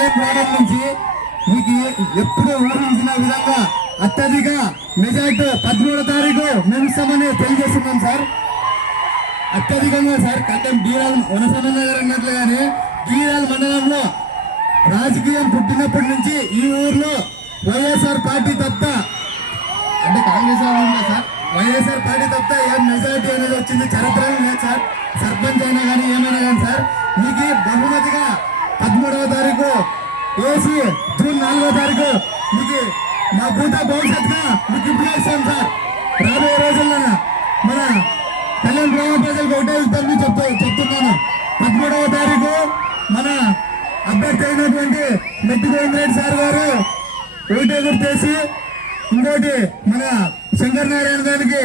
కళ్యాణ్ ప్రారంభించి మీకు ఎప్పుడు ఊహించిన విధంగా అత్యధిక మెజార్టీ పదమూడో తారీఖు మేము తెలియజేస్తున్నాం సార్. అత్యధికంగా సార్ కళ్యాణ్ బీరాల్ వనసన్న నగర్ అన్నట్లుగానే బీరాల్ మండలంలో రాజకీయం పుట్టినప్పటి నుంచి ఈ ఊర్లో వైఎస్ఆర్ పార్టీ తప్ప అంటే కాంగ్రెస్ వాళ్ళు ఉందా సార్. వైఎస్ఆర్ పార్టీ తప్ప ఏం మెజార్టీ అనేది వచ్చింది చరిత్రలో వేసి జూన్ నాలుగో తారీఖు మీకు మా భూత భవిష్యత్తుగా మీకు ఇప్పుడు ఇస్తాం సార్. రాబోయే రోజుల్లో మన కళ్యాణ్ గ్రామ ప్రజలకు ఒకటే విధంగా చెప్తా చెప్తున్నాను. పదమూడవ తారీఖు మన అభ్యర్థి అయినటువంటి మెట్టి గోవిందరెడ్డి సార్ గారు ఒకటే గుర్తేసి ఇంకోటి మన శంకర్ నారాయణ గారికి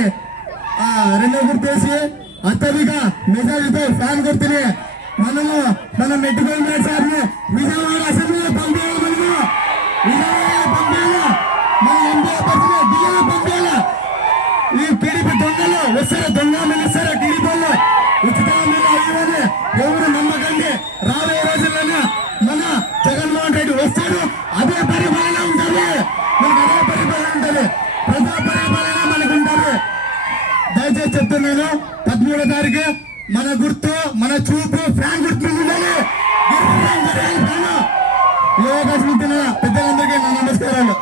ఆ, రెండో గుర్తేసి అత్యధిక మెజారిటీతో ఫ్యాన్ గుర్తుని మనము మన మెట్టి గోవిందరెడ్డి విజయవాడలో పంపించాలి మన ఎంపీ అభ్యర్థిని ఢిల్లీలో పంపించాలి ఈ టీడీపీ దొంగలు వస్తారు దొంగ మినిస్తారు టీడీపీలో ఉచిత హామీలు అయ్యని ఎవరు నమ్మకండి? రాబోయే రోజుల్లోనే మన జగన్మోహన్ రెడ్డి వస్తాడు. అదే పరిపాలన ఉంటుంది. మనకు అదే పరిపాలన ఉంటుంది. ప్రజా పరిపాలన మనకు ఉంటుంది. దయచేసి చెప్తున్నాను పదమూడో తారీఖు మన గుర్తు మన చూపు ఫ్యాన్ గుర్తు. ఈ అవకాశం ఇచ్చిన పెద్దలందరికీ నా నమస్కారాలు.